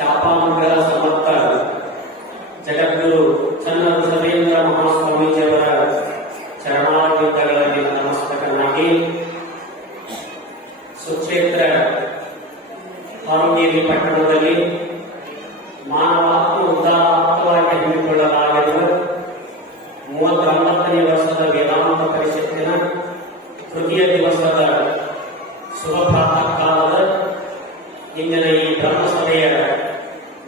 ಶಾಪಾನುಗ್ರಹ ಸಮರ್ಥ ಜಗದ್ಗುರು ಚನ್ನಬಸವೇಂದ್ರ ಮಹಾಸ್ವಾಮೀಜಿಯವರ ಚರಣಾರವಿಂದಗಳಲ್ಲಿ ನಮಸ್ತಕನಾಗಿ ಸುಕ್ಷೇತ್ರ ಹಾವೇರಿ ಪಟ್ಟಣದಲ್ಲಿ ಮಾನವಾತ್ಮ ಉದ್ದಾರವಾಗಿ ಹಮ್ಮಿಕೊಳ್ಳಲಾಗಿರುವ 39ನೇ ವರ್ಷದ ವೇದಾಂತ ಪರಿಷತ್ತಿನ ತೃತೀಯ ದಿವಸದ ಶುಭ ಪ್ರಾತಃ ಕಾಲದ ಇಂದಿನ ಈ ಧರ್ಮಸಭೆಯ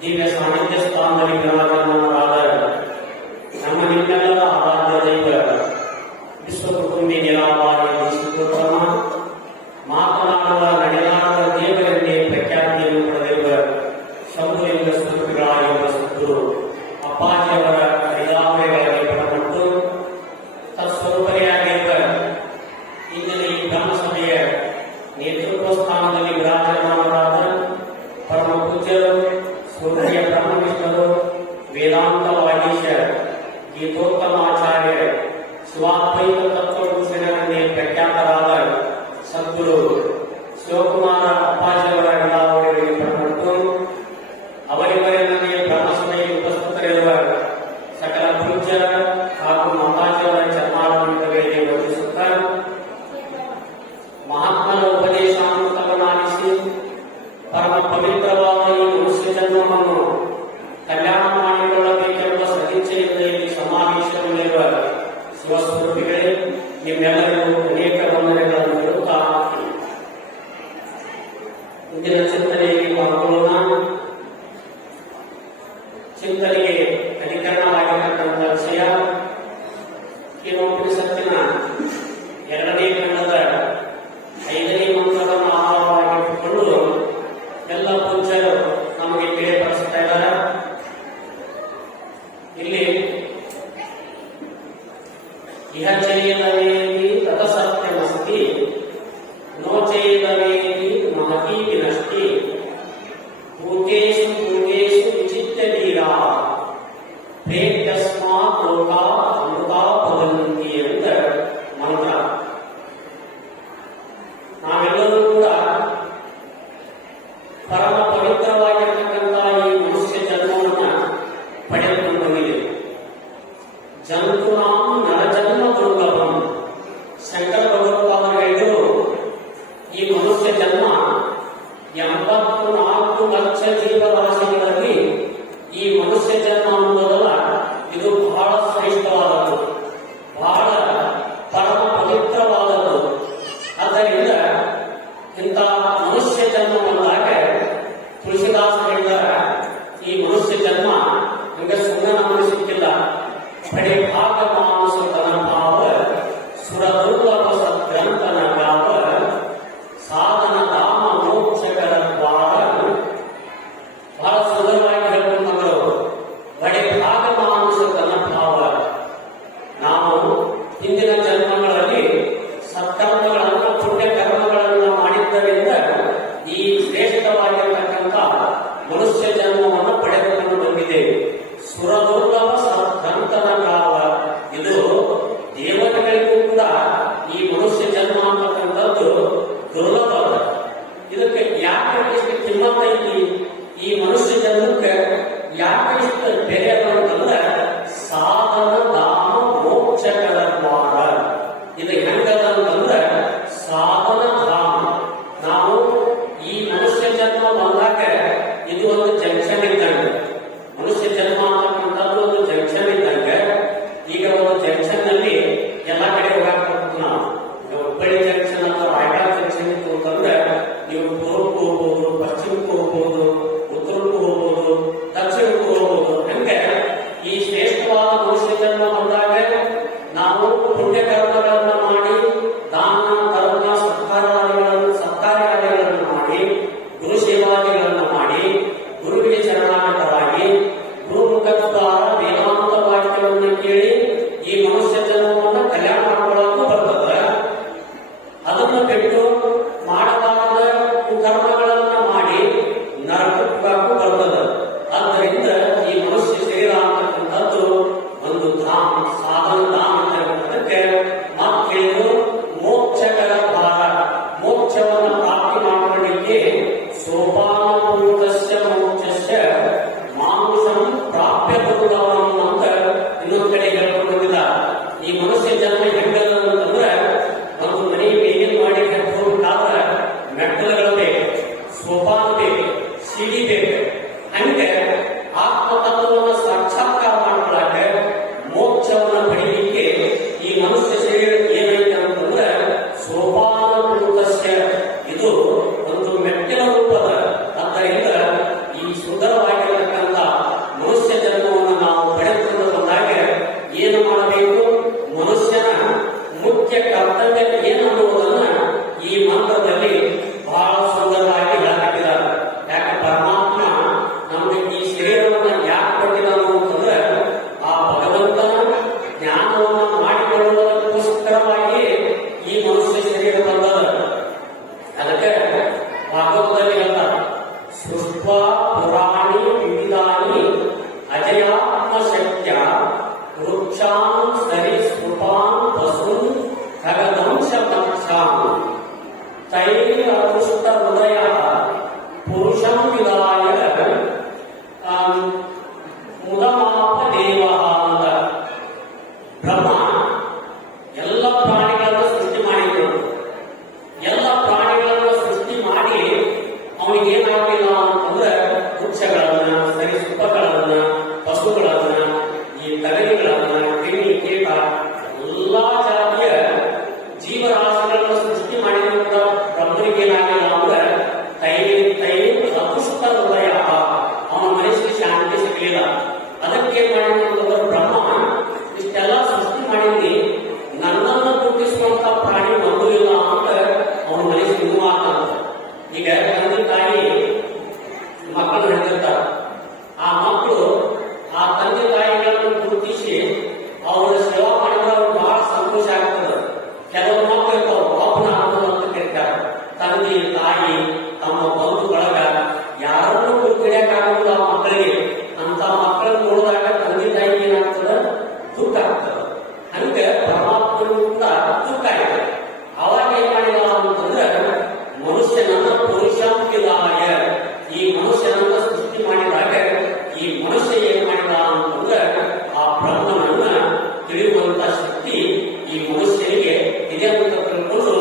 ದಿವ್ಯ ಸಾನ್ನಿಧ್ಯ ಸ್ಥಾನದಲ್ಲಿ ವಿರಾಜಮಾನರಾದ ನಮ್ಮ ನಿಮ್ಮೆಲ್ಲರ ಆರಾಧ್ಯ ದೈವ ವಿಶ್ವಕುಟುಂಬಿ ನಿರಾವಾರಿ ದೇಶಿಕೋತ್ತಮ ಮಾತನಾಡುವ ನಡೆದಾಡುವ ದೇವರನ್ನೇ ಪ್ರಖ್ಯಾತಿಯನ್ನು ಪಡೆದಿರುವ ಶಂಭುಲಿಂಗ ಸ್ವರೂಪಿಗಳಾಗಿರುವ ಸದ್ಗುರು ಅಪ್ಪಾಜಿಯವರ ಹರಿದಾವಳಿಗಳಲ್ಲಿ ಒಳಪಟ್ಟು ತತ್ಸ್ವರೂಪರೆಯಾಗಿರುವ ಇಂದಿನ ಈ ಧರ್ಮಸಭೆಯ ನೇತೃತ್ವ ಸ್ಥಾನದಲ್ಲಿ ವಿರಾಜಮಾನರಾದ ಪರಮ ಪೂಜ್ಯರು ಸೂರ್ಯ ಬ್ರಹ್ಮನಿಷ್ಠರು ವೇದಾಂತ ವಾಗೀಶ ಗೀತೋತ್ತಮಾಚಾರ್ಯ ಶಿವಾದ್ವೈತ ತತ್ವವಿಷಯಗಳನ್ನೇ ಪ್ರಖ್ಯಾತರಾದ ಸದ್ಗುರು ಶಿವಕುಮಾರ ಅಪ್ಪಾಜಿಯವರ ಹರಿದಾವಳಿಗಳಿಗೆ ಒಳಪಟ್ಟು ಅವರಿವರನ್ನೇ ಬ್ರಹ್ಮಸಭೆಯಲ್ಲಿ ಉಪಸ್ಥಿತರಿರುವ ಸಕಲ ಪೂಜ್ಯ ಹಾಗೂ ಮಾತಾಜಿಯವರ ಚರ್ಮಾರವಿಂದಗಳಿಗೆ ವಂದಿಸುತ್ತಾ ಮಹಾತ್ಮರ ಉಪದೇಶಾಮೃತವನ್ನಾಲಿಸಿ ಪರಮ ಪವಿತ್ರವಾದ ಈ ಮನುಷ್ಯ ಜನ್ಮವನ್ನು ಕಲ್ಯಾಣ ಮಾಡಿಕೊಳ್ಳಬೇಕೆಂಬ ಸದಿಚ್ಛೆಯಿಂದ ಇಲ್ಲಿ ಸಮಾವೇಶಗೊಂಡಿರುವ ಶಿವಸ್ವರೂಪಿಗಳೇ, ನಿಮ್ಮೆಲ್ಲರಿಗೂ ಅನೇಕ ವಂದನೆಗಳನ್ನು ನೀಡುತ್ತಾ ಇಂದಿನ ಚಿಂತನೆಯಲ್ಲಿ ಪಾಲ್ಗೊಳ್ಳೋಣ. ಚಿಂತನೆಗೆ ಅಧಿಕರಣವಾಗಿರತಕ್ಕಂಥ ವಿಷಯ ಕೇನೋಪನಿಷತ್ತಿನ 2ನೇ ಖಂಡದ 5ನೇ ಮಂತ್ರವನ್ನು ಆಧಾರವಾಗಿಟ್ಟುಕೊಂಡು ಎಲ್ಲ ಪೂಜ್ಯರು ನಮಗೆ ತಿಳಿಯಪಡಿಸ್ತಾ ಇದ್ದಾರೆ. ಇಲ್ಲಿ ಇಹ ಚೈತನ್ಯೇತಿ ತತ ಸತ್ಯಮಸ್ತಿ ನೋ ಚೈತನ್ಯೇತಿ ಮಹತಿ ವಿನಷ್ಟಿ ಭೂತೇಷು ಭೂತೇಷು ವಿಚಿತ್ಯ ಧೀರಾ ಪ್ರೇತ್ಯಸ್ಮಾತ್ ಲೋಕಾ ಅಮೃತಾ ಭವಂತಿ ಎಂದ ಮಂತ್ರ. ನಾವೆಲ್ಲರೂ ಕೂಡ ಪರಮ ಪವಿತ್ರವಾಗಿರತಕ್ಕಂಥ ಈ ಮನುಷ್ಯ ಜನ್ಮವನ್ನು ಪಡೆದುಕೊಂಡು ಬಂದಿದ್ದೇವೆ. ಜಂತುನಾಂ ನರಜನ್ಮ ದುರ್ಲಭಂ. ಶಂಕರ ಭಗವತ್ಪಾದರು ಹೇಳಿದರು, ಈ ಮನುಷ್ಯ ಜನ್ಮ 84 ಲಕ್ಷ ಜೀವರಾಶಿಗಳಲ್ಲಿ ಈ ಮನುಷ್ಯ ಜನ್ಮ ಅನ್ನೋದಲ್ಲ, ಇದು ಬಹಳ ಶ್ರೇಷ್ಠವಾದದ್ದು, ಬಹಳ ಪರಮ ಪವಿತ್ರವಾದದ್ದು. ಆದ್ದರಿಂದ ಇಂಥ ಮನುಷ್ಯ ಜನ್ಮ ಬಂದಾಗ ತುಳಸಿದಾಸ ಹೇಳಿದ, ಈ ಮನುಷ್ಯ ಜನ್ಮ ನಿಮಗೆ ಸುಮ್ಮನೆ ನಮಗೆ ಸಿಕ್ಕಿಲ್ಲ, ಬರೀ ಭಾಗ ಮಾನಸ ಭಾವ ಸುರ ದುರ್ಲಭ ಸದ್ಗ್ರಂಥನ ಕಾವ ಸಾಧನ ಧಾಮ ಮೋಕ್ಷಕರ ದ್ವಾರ. ಬಹಳ ಸುಂದರವಾಗಿ ಹೇಳ್ಕೊಂಡ್ರು, ಬರೀ ಭಾಗ ಮಾನಸ ಭಾವ. ನಾವು ಹಿಂದಿನ ಜನ್ಮಗಳಲ್ಲಿ ಸತ್ಕರ್ಮಗಳನ್ನು ಪುಣ್ಯ ಕರ್ಮಗಳನ್ನು ಮಾಡಿದ್ದರಿಂದ ಈ ಶ್ರೇಷ್ಠವಾಗಿರತಕ್ಕಂಥ ಮನುಷ್ಯ ಜನ್ಮವನ್ನು ಪಡೆದುಕೊಂಡು ಬಂದಿದ್ದೇವೆ. ಸುರದುರ್ಲಭ ಸದ್ಗ್ರಂಥನ ಕಾವ. ಇದು ದೇವತೆಗಳಿಗೂ ಕೂಡ ಈ ಮನುಷ್ಯ ಜನ್ಮ ಅಂತಕ್ಕಂಥದ್ದು ದುರ್ಲಭ. ಇದಕ್ಕೆ ಯಾಕೆ ಇಷ್ಟು ಕಿಮ್ಮತ್ತ ಐತಿ? ಈ ಮನುಷ್ಯ ಜನ್ಮಕ್ಕೆ ಯಾಕೆ ಇಷ್ಟು ಬೆಲೆ ಅಂತಂದ್ರೆ ಸಾಧನ ಧಾಮ ಮೋಕ್ಷಕರ ದ್ವಾರ. ಇದು ಹೆಂಗದ ಅಂತಂದ್ರೆ ಸಾಧನ ಧಾಮ. ನಾವು ಈ ಮನುಷ್ಯ ಜನ್ಮ ಬಂದಾಗ ಇದು ಒಂದು ಜಂಕ್ಷನ್ ಇದ್ದಂಗೆ. ಮನುಷ್ಯ ಜನ್ಮ ಅಂತಕ್ಕಂಥದ್ದು ಒಂದು ಜಂಕ್ಷನ್ ಇದ್ದಂಗೆ. ಈಗ ಒಂದು ಜಂಕ್ಷನ್ ನಲ್ಲಿ ಎಲ್ಲ ಕಡೆ ಹೋಗಬೇಕು. ನಾವು ಹುಬ್ಬಳ್ಳಿ ಜಂಕ್ಷನ್ ಅಥವಾ ರಾಯಗಢ ಜಂಕ್ಷನ್ ಇತ್ತು ಅಂತಂದ್ರೆ ನೀವು ಪೂರ್ವಕ್ಕೂ ಹೋಗ್ಬೋದು, ಪಶ್ಚಿಮಕ್ಕೂ ಹೋಗ್ಬೋದು, ಉತ್ತರಕ್ಕೂ ಹೋಗ್ಬೋದು, ದಕ್ಷಿಣಕ್ಕೂ ಹೋಗ್ಬೋದು. ಹಂಗೆ ಈ ಶ್ರೇಷ್ಠವಾದ ಮನುಷ್ಯ ಜನ್ಮ ಬಂದಾಗ ನಾವು ಪುಣ್ಯ ಕರ್ಮಗಳನ್ನು ಮಾಡಿ, ದಾನ ಧರ್ಮ ಸತ್ಕಾರ್ಯಾದಿಗಳನ್ನು ಮಾಡಿ, ಗುರು ಸೇವಾದಿಗಳನ್ನು ಮಾಡಿ, ಗುರುವಿಗೆ ಯದಯಾತ್ಮಶಕ್ತ್ಯ ವೃಕ್ಷಾನ್ ಸರಿಸೃಪಾನ್ ಪಶೂನ್ ಖಗದಂಶ ಮಕ್ಷಾನ್ ತೈರಪುಷ್ಟ ಹೃದಯ ಪುರುಷಂ ವಿದಾಯ ಮುದಮಾಪ ದೇವ ಅಂತ ಬ್ರಹ್ಮ ಎಲ್ಲ ಪ್ರಾಣಿಗಳನ್ನು ಸೃಷ್ಟಿ ಮಾಡಿದ್ರು. ಎಲ್ಲ ಪ್ರಾಣಿಗಳನ್ನು ಸೃಷ್ಟಿ ಮಾಡಿ ಅವನಿಗೆ ಏನಾಗಲಿಲ್ಲ ಅಂತಂದ್ರೆ ವೃಕ್ಷಗಳನ್ನ, ಸರಿಸೃಪಗಳನ್ನ, ಪಶುಗಳನ್ನ, ಈ ತಗರಿಗಳನ್ನ, ಕ್ರಿಮಿ ಕೀಟ ಎಲ್ಲಾ ಜಾತಿಯ ಜೀವರಾಶಿಗಳನ್ನು ಸೃಷ್ಟಿ ಮಾಡಿದ್ರು ಕೂಡ ಬ್ರಹ್ಮನಿಗೆ ಏನಾಗಿಲ್ಲ ಅಂದ್ರೆ ತೈ ಅಪುಷ್ಟ ಹೃದಯ, ಅವನ ಮನಸ್ಸಿಗೆ ಶಾಂತಿ ಸಿಗಲಿಲ್ಲ. ಅದಕ್ಕೆ ಮಾಡಿದ್ರು ಬ್ರಹ್ಮ ಇಷ್ಟೆಲ್ಲ ಸೃಷ್ಟಿ ಮಾಡಿದ್ರಿ, ನನ್ನನ್ನು ಗುರುತಿಸುವಂತ ಪ್ರಾಣಿ ಒಂದು ಇಲ್ಲ ಅಂತ ಅವನ ಮನಸ್ಸಿಗೆ ನೋವಾಗ್ತದೆ. ಈಗ ತಂದೆ ತಾಯಿ ಮಕ್ಕಳು ನಡೆದಿರ್ತಾರೆ. ಆ ಮಕ್ಕಳು ಆ ತಂದೆ ತಾಯಿಗಳನ್ನು ಗುರುತಿಸಿ ಅವರ ಸೇವಾ ಮಾಡಿದ್ರೆ ಅವ್ರಿಗೆ ಬಹಳ ಸಂತೋಷ ಆಗ್ತದೆ. ಕೆಲವು ಮಕ್ಕಳು ಇರ್ತಾವ, ಒಬ್ಬನ ಆನಂದ ಅಂತ ಕರೀತಾರೆ. ತಂದೆ ತಾಯಿ ತಮ್ಮ ಬಂಧು ಬಳಗ ಯಾರನ್ನೂ ಗುರುತಿಡಿಯಕ್ಕಾಗುವುದಿಲ್ಲ ಆ ಮಕ್ಕಳಿಗೆ. ಅಂತ ಮಕ್ಕಳನ್ನು ನೋಡಿದಾಗ ತಂದೆ ತಾಯಿಗೆ ಏನಾಗ್ತದೆ? ದುಃಖ ಆಗ್ತದೆ. ಹಂಗೆ ಪರಮಾತ್ಮನು ಕೂಡ ದುಃಖ ಆಗಿದೆ. ಅವಾಗ ಏನ್ ಮಾಡಿದ ಅಂತಂದ್ರೆ ಮನುಷ್ಯನನ್ನ ಪುರುಷಾಂಕಿದಾಯ, ಈ ಮನುಷ್ಯನನ್ನ ಸೃಷ್ಟಿ ಮಾಡಿದಾಗ ಈ ಮನುಷ್ಯ ಏನ್ ಮಾಡಿದ ಅಂತಂದ್ರೆ ಆ ಬ್ರಹ್ಮನನ್ನ ತಿಳಿಯುವಂತ ಶಕ್ತಿ ಈ ಮನುಷ್ಯನಿಗೆ ಇದೆ ಅಂತ ತಿಳ್ಕೊಂಡು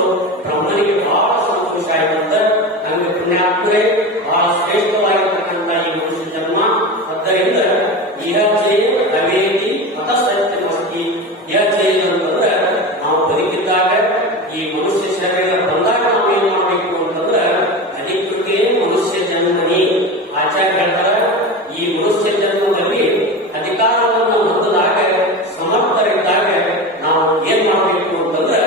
ಬ್ರಹ್ಮನಿಗೆ ಬಹಳ ಸಂತೋಷ ಆಯ್ತಂತ. ನಮಗೆ ಪುಣ್ಯಾತ್ಮರೇ ಬಹಳ ಶ್ರೇಷ್ಠವಾಗಿರ್ತಕ್ಕಂಥ ಈ ಮನುಷ್ಯ ಜನ್ಮ. ಆದ್ದರಿಂದ ಇಹಜೇ ಅವೇದಿ ಮತಸತ್ಯಮಸ್ತಿ. ಇಹಜೇ ಅಂತಂದ್ರೆ ನಾವು ಬದುಕಿದ್ದಾಗ ಈ ಮನುಷ್ಯ ಶರೀರ ಬಂದಾಗ ನಾವು ಏನ್ ಮಾಡಬೇಕು ಅಂತಂದ್ರೆ ಅಧಿಕೃತಿ ಮನುಷ್ಯ ಜನ್ಮನಿ ಆಚಾರ್ಯ ಹೇಳ್ತಾರೆ. ಈ ಮನುಷ್ಯ ಜನ್ಮದಲ್ಲಿ ಅಧಿಕಾರವನ್ನು ಹೊಂದಿದಾಗ ಸಮರ್ಥರಿದ್ದಾಗ ನಾವು ಏನ್ ಮಾಡಬೇಕು ಅಂತಂದ್ರೆ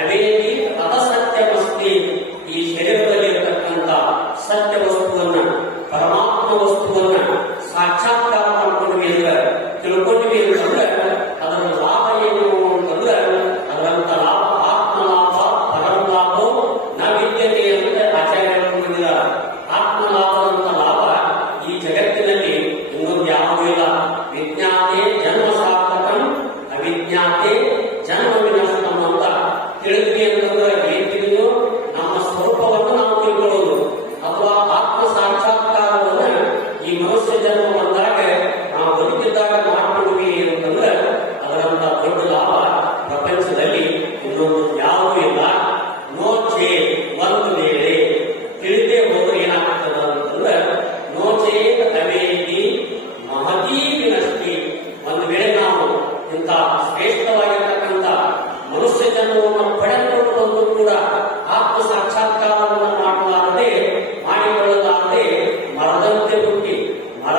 ಅವೇದಿ ಅಸತ್ಯಮಸ್ತಿ, ಈ ಶರೀರದಲ್ಲಿ ಇರತಕ್ಕಂಥ ಸತ್ಯ ವಸ್ತುವನ್ನ, ಪರಮಾತ್ಮ ವಸ್ತುವನ್ನ ಸಾಕ್ಷಾತ್ಕಾರ ಮಾಡ್ಕೊಂಡ್ವಿ ಅಂದ್ರೆ, ತಿಳ್ಕೊಂಡ್ವಿ ಅಂತಂದ್ರೆ ಅದರ ಲಾಭ ಏನು ಅಂತಂದ್ರೆ ಅದರಂತ ಲಾಭ ಆತ್ಮಲಾಭ ಪರಮಲಾಭೋ ನ ವಿದ್ಯತೆ ಅಂತ ಆಚಾರ್ಯರು ಬಂದಿದ್ದಾರೆ. ಆತ್ಮಲಾಭದಂತ ಲಾಭ ಈ ಜಗತ್ತಿನಲ್ಲಿ ಇನ್ನೊಂದು ಯಾವುದೂ ಇಲ್ಲ. ವಿಜ್ಞಾತೆ ಜನ್ಮ ಸಾರ್ಥಕಂ, ಅವಿಜ್ಞಾತೆ ಜನ್ಮ ವಿನಷ್ಟಂ ಅಂತ ತಿಳಿದ್ವಿ ಅಂತಂದ್ರೆ ಏನ್ ತಿಳಿದು ನಮ್ಮ ಸ್ವರೂಪವನ್ನು ನಾವು ತಿಳ್ಕೊಳ್ಳೋದು, ಅಥವಾ ಆತ್ಮ ಸಾಕ್ಷಾತ್ಕಾರವನ್ನ ಈ ಮನುಷ್ಯ ಜನ್ಮ ಬಂದಾಗ ನಾವು ಬದುಕಿದ್ದಾಗ ಮಾಡ್ಕೊಂಡ್ವಿ ಅಂತಂದ್ರೆ ಅದರಂತ ದೊಡ್ಡ ಲಾಭ ಪ್ರಪಂಚದಲ್ಲಿ ಇನ್ನೊಂದು ಯಾವುದೂ ಇಲ್ಲ. ನೋಚೆ ಒಂದು ವೇಳೆ ತಿಳಿದೇ ಹೋದ್ರೆ ಏನಾಗ್ತದ ಅಂತಂದ್ರೆ ನೋಚೆ ಅವೇದಿ ಮಹತೀ ವಿನಷ್ಟಿ. ಒಂದು ವೇಳೆ ನಾವು ಇಂಥ ಶ್ರೇಷ್ಠವಾಗಿರ್ತಕ್ಕಂಥ ಮನುಷ್ಯ ಜನ್ಮವನ್ನು ಪಡೆದುಕೊಂಡು ಬಂದು ಕೂಡ ಆತ್ಮ ಸಾಕ್ಷಾತ್ಕಾರವನ್ನು ಮಾಡಲಾರದೆ, ಮಾಡಿಕೊಳ್ಳಲಾರದೆ ಮರದಂತೆ ಹುಟ್ಟಿ ಮರ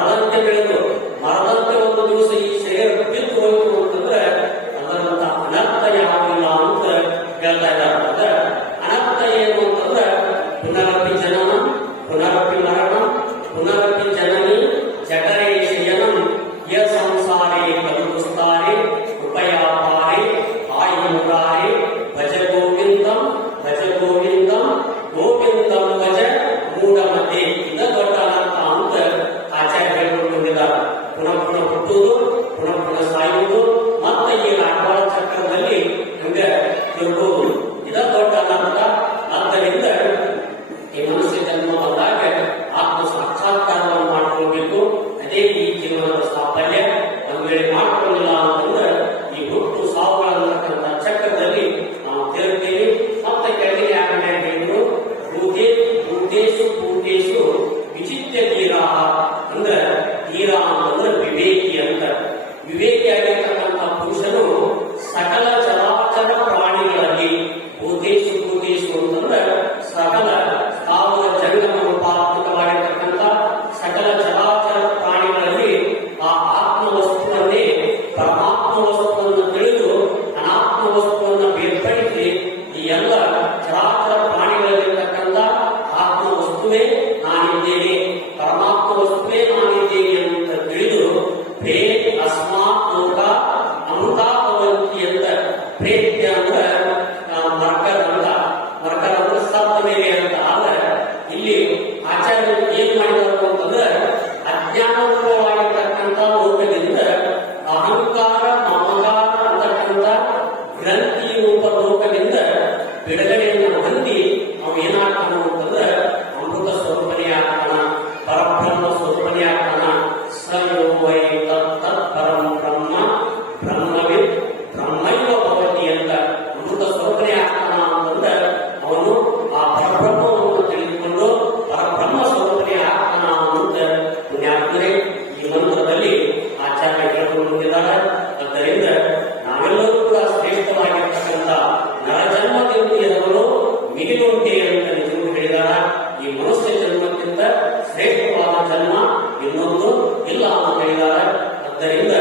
ಇನ್ನೊಂದು ಇಲ್ಲ ಅಂತ ಹೇಳಿದ್ದಾರೆ. ಆದ್ದರಿಂದ